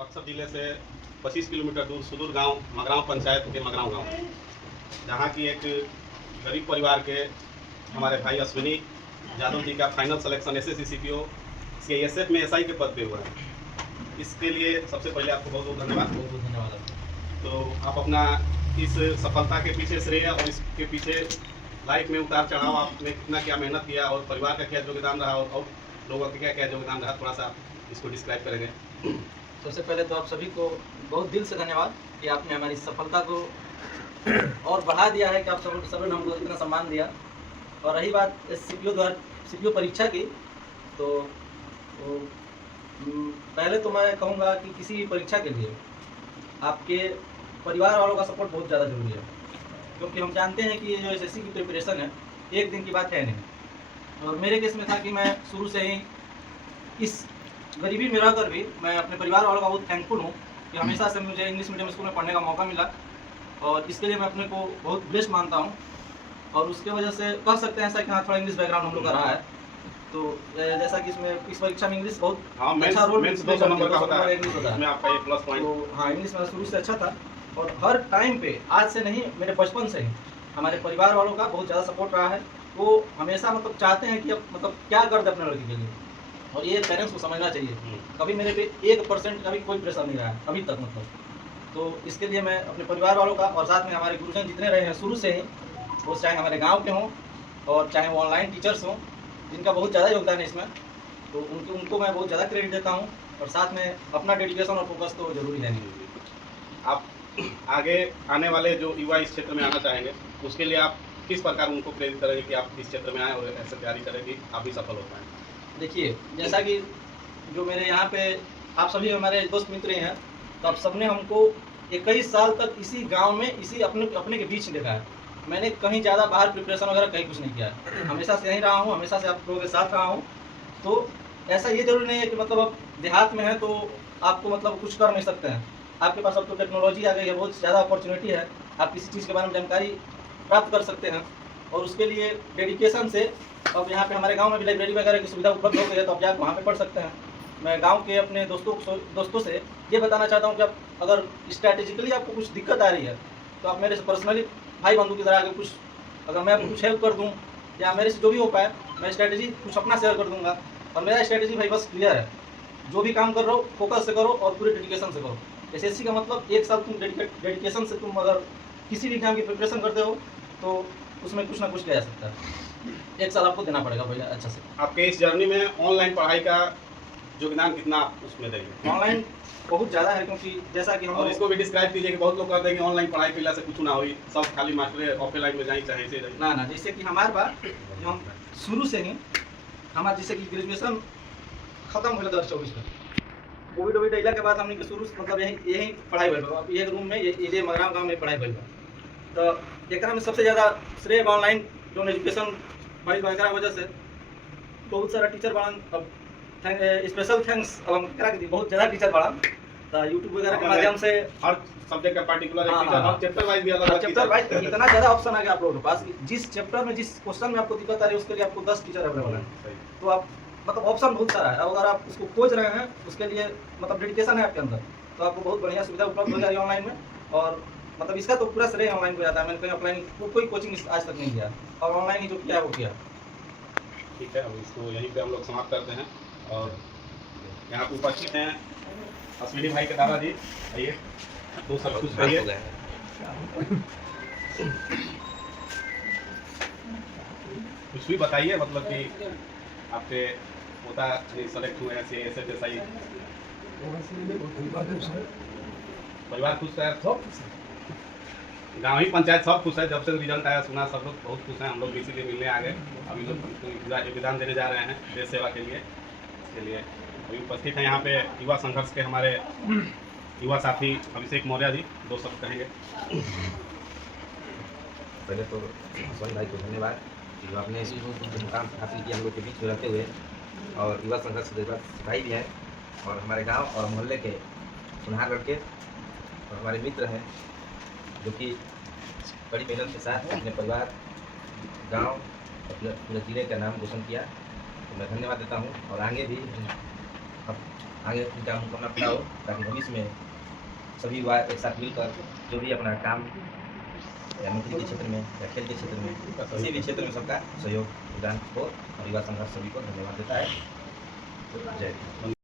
बक्सर जिले से 25 किलोमीटर दूर सुदूर गांव मगराव पंचायत के मगराव गांव, जहां की एक गरीब परिवार के हमारे भाई अश्विनी यादव जी का final selection SSC CPO CISF में एसआई के पद पे हुआ है। इसके लिए सबसे पहले आपको बहुत बहुत धन्यवाद। बहुत बहुत धन्यवाद। तो आप अपना इस सफलता के पीछे श्रेय और इसके पीछे लाइफ में उतार चढ़ाव आपने कितना क्या मेहनत किया और परिवार का क्या योगदान रहा और लोगों का क्या क्या योगदान रहा, थोड़ा सा आप इसको डिस्क्राइब करेंगे। सबसे पहले तो आप सभी को बहुत दिल से धन्यवाद कि आपने हमारी सफलता को और बढ़ा दिया है कि आप सभी ने हमको इतना सम्मान दिया। और रही बात सीपीओ परीक्षा की, तो पहले तो मैं कहूँगा कि किसी भी परीक्षा के लिए आपके परिवार वालों का सपोर्ट बहुत ज़्यादा जरूरी है, क्योंकि हम जानते हैं कि ये जो एसएससी की प्रिपरेशन है एक दिन की बात है नहीं। और मेरे केस में था कि मैं शुरू से ही इस गरीबी में रहकर भी मैं अपने परिवार वालों का बहुत थैंकफुल हूँ कि हमेशा से मुझे इंग्लिश मीडियम स्कूल में पढ़ने का मौका मिला, और इसके लिए मैं अपने को बहुत ब्लेस्ड मानता हूँ। और उसके वजह से कह सकते हैं ऐसा कि हाँ, थोड़ा इंग्लिश बैकग्राउंड हम लोग का रहा है। तो जैसा कि इसमें इस परीक्षा में इंग्लिश बहुत अच्छा रोल इंग्लिश होता है, आपका एक प्लस पॉइंट। तो हाँ, इंग्लिश मेरा शुरू से अच्छा था। और हर टाइम पे, आज से नहीं, मेरे बचपन से ही हमारे परिवार वालों का बहुत ज़्यादा सपोर्ट रहा है। वो हमेशा मतलब चाहते हैं कि अब मतलब क्या कर दे अपने लड़की के लिए, और ये पेरेंट्स को समझना चाहिए। कभी मेरे पे 1% का भी कोई प्रेशर नहीं रहा है अभी तक मतलब। तो इसके लिए मैं अपने परिवार वालों का और साथ में हमारे गुरुजन जितने रहे हैं शुरू से ही, वो चाहे हमारे गांव के हों और चाहे वो ऑनलाइन टीचर्स हों, जिनका बहुत ज़्यादा योगदान है इसमें, तो उनको मैं बहुत ज़्यादा क्रेडिट देता हूँ। और साथ में अपना डेडिकेशन और फोकस तो जरूरी है। आप आगे आने वाले जो युवा इस क्षेत्र में आना चाहेंगे, उसके लिए आप किस प्रकार उनको प्रेरित करेंगे कि आप इस क्षेत्र में आएँ और ऐसे तैयारी करें कि आप भी सफल हो पाएँ? देखिए, जैसा कि जो मेरे यहाँ पे आप सभी हमारे दोस्त मित्र हैं, तो आप सबने हमको 21 साल तक इसी गांव में इसी अपने के बीच देखा है। मैंने कहीं ज़्यादा बाहर प्रिपरेशन वगैरह कहीं कुछ नहीं किया है, हमेशा से यहीं रहा हूँ, हमेशा से आप लोगों के साथ रहा हूँ। तो ऐसा ये जरूरी नहीं है कि मतलब आप देहात में हैं तो आपको मतलब कुछ कर नहीं सकते हैं। आपके पास अब तो टेक्नोलॉजी आ गई है, बहुत ज़्यादा अपॉर्चुनिटी है, आप किसी चीज़ के बारे में जानकारी प्राप्त कर सकते हैं। और उसके लिए डेडिकेशन से अब यहाँ पे हमारे गांव में भी लाइब्रेरी वगैरह की सुविधा उपलब्ध हो गई है, तो आप जाकर वहाँ पे पढ़ सकते हैं। मैं गांव के अपने दोस्तों से ये बताना चाहता हूँ कि आप अगर स्ट्रैटेजिकली आपको कुछ दिक्कत आ रही है, तो आप मेरे से पर्सनली भाई बंधु की तरह आगे कुछ, अगर मैं आपको कुछ हेल्प कर दूँ या मेरे से जो भी हो पाए, मैं स्ट्रैटेजी कुछ अपना शेयर कर दूँगा। और मेरा स्ट्रैटेजी भाई बस क्लियर है, जो भी काम कर रहे हो फोकस से करो और पूरे डेडिकेशन से करो। एसएससी का मतलब 1 साल तुम डेडिकेशन से तुम अगर किसी भी एग्जाम की प्रिपरेशन करते हो तो उसमें कुछ ना कुछ किया जा सकता है। 1 साल आपको देना पड़ेगा पहले अच्छा से। आपके इस जर्नी में ऑनलाइन पढ़ाई का योगदान कितना आप उसमें देंगे? ऑनलाइन बहुत ज़्यादा है, क्योंकि जैसा कि हम और इसको भी डिस्क्राइब कीजिए कि बहुत लोग कहते हैं कि ऑनलाइन पढ़ाई के लिए से कुछ ना हुई, सब खाली मास्टर ऑफलाइन में जाए चाहे ऐसे ना, जैसे कि हमारे बात जो हम शुरू से ही हमारा जैसे कि ग्रेजुएशन खत्म हो 2024 में, कोविड अइला के बाद हमने शुरू से मतलब यही पढ़ाई भइल बा। अब एक रूम में ये मगराव गाँव में पढ़ाई भइल बा। तो एक में सबसे ज़्यादा श्रेय ऑनलाइन जो एजुकेशन भइल बा, एकरा वजह से बहुत सारा टीचर बड़न। अब स्पेशल थैंक्स अब हम करा के बहुत ज़्यादा टीचर बड़न, तो यूट्यूब वगैरह के माध्यम से हर सब्जेक्ट का पर्टिकुलर एक टीचर, हर चैप्टर वाइज भी अलग चैप्टर वाइज इतना ज़्यादा ऑप्शन आ गया आप लोगों के पास, जिस चैप्टर में जिस क्वेश्चन में आपको दिक्कत आ रही है उसके लिए आपको 10 टीचर अवेलेबल है। तो आप मतलब ऑप्शन बहुत सारा है। अब अगर आप उसको खोज रहे हैं, उसके लिए मतलब डेडिकेशन है आपके अंदर, तो आपको बहुत बढ़िया सुविधा उपलब्ध हो जा रही है ऑनलाइन में। और मतलब इसका तो पूरा श्रेय ऑनलाइन को जाता है। मैंने कहीं ऑफलाइन कोई कोचिंग आज तक नहीं किया, और ऑनलाइन ही जो किया है वो किया। ठीक है, अब इसको यहीं पे हम लोग समाप्त करते हैं। और यहाँ पे उपस्थित हैं अश्विनी भाई के दादाजी, आइए तो सब कुछ कहिए। कुछ भी बताइए, मतलब कि आपके पोता सेलेक्ट हुए हैं सीआईएसएफ, परिवार खुश है, गाँव ही पंचायत सब खुश है। जब से रिजल्ट आया सुना सब लोग बहुत खुश हैं, हम लोग भी इसीलिए मिलने आ गए। अभी लोग योगदान देने जा रहे हैं देश सेवा के लिए। इसके लिए अभी उपस्थित हैं यहाँ पे युवा संघर्ष के हमारे युवा साथी अभिषेक मौर्य जी, 2 शब्द कहेंगे। पहले तो अश्विनी भाई को धन्यवाद जो आपने मुकाम हासिल किया हम लोग के बीच में रहते हुए, और युवा संघर्ष सिपाही भी हैं, और हमारे गांव और मोहल्ले के सुनहर लड़के और हमारे मित्र हैं, जो कि बड़ी मेहनत के साथ अपने परिवार, गांव और पूरे जिले का नाम रोशन किया। तो मैं धन्यवाद देता हूं। और आगे भी अब आगे उनका मनोकामना पूरा हो, ताकि भविष्य में सभी युवा एक साथ मिलकर जो भी अपना काम या नौकरी के क्षेत्र में या खेल के क्षेत्र में किसी भी क्षेत्र में सबका सहयोग प्रदान हो। और युवा संघर्ष सभी को धन्यवाद देता है। जय हिंद।